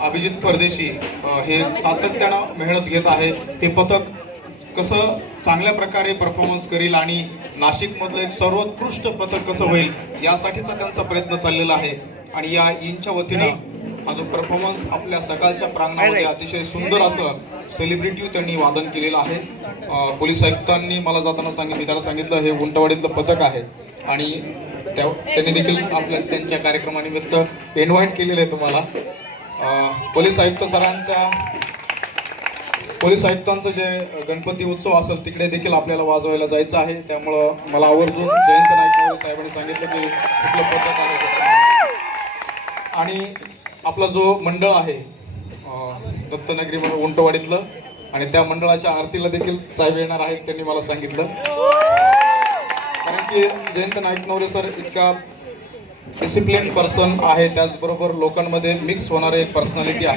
अभिजित परदेशी हे सातत्यानं मेहनत घेत आहे. हे पथक कसं चांगल्या प्रकारे परफॉर्मन्स करेल आणि नाशिकमधलं एक सर्वोत्कृष्ट पथक कसं होईल यासाठीचा त्यांचा प्रयत्न चाललेला आहे. आणि या इंच्या वतीनं हा जो परफॉर्मन्स आपल्या सकाळच्या प्रांगणामध्ये अतिशय सुंदर असं सेलिब्रिटी त्यांनी वादन केलेलं आहे. पोलीस आयुक्तांनी मला जाताना मी त्याला सांगितलं हे उंटवाडीतलं पथक आहे आणि त्यांनी देखील त्यांच्या कार्यक्रमानिमित्त इन्व्हाइट केलेलं आहे तुम्हाला. पोलीस आयुक्तांचं जे गणपती उत्सव असेल तिकडे देखील आपल्याला वाजवायला जायचं आहे. त्यामुळं मला आवर्जून जयंत नाईक साहेबांनी सांगितलं की कुठलं पथक आहे. आणि आपला जो मंडळ आहे दत्तनगरी उंटवाडीतलं आणि त्या मंडळाच्या आरतीला देखील साहेब येणार आहेत त्यांनी मला सांगितलं. कारण की जयंत नाईक सर इतका डिसिप्लिन पर्सन आहे, त्याचबरोबर लोकांमध्ये मिक्स होणारे एक पर्सनॅलिटी आहे.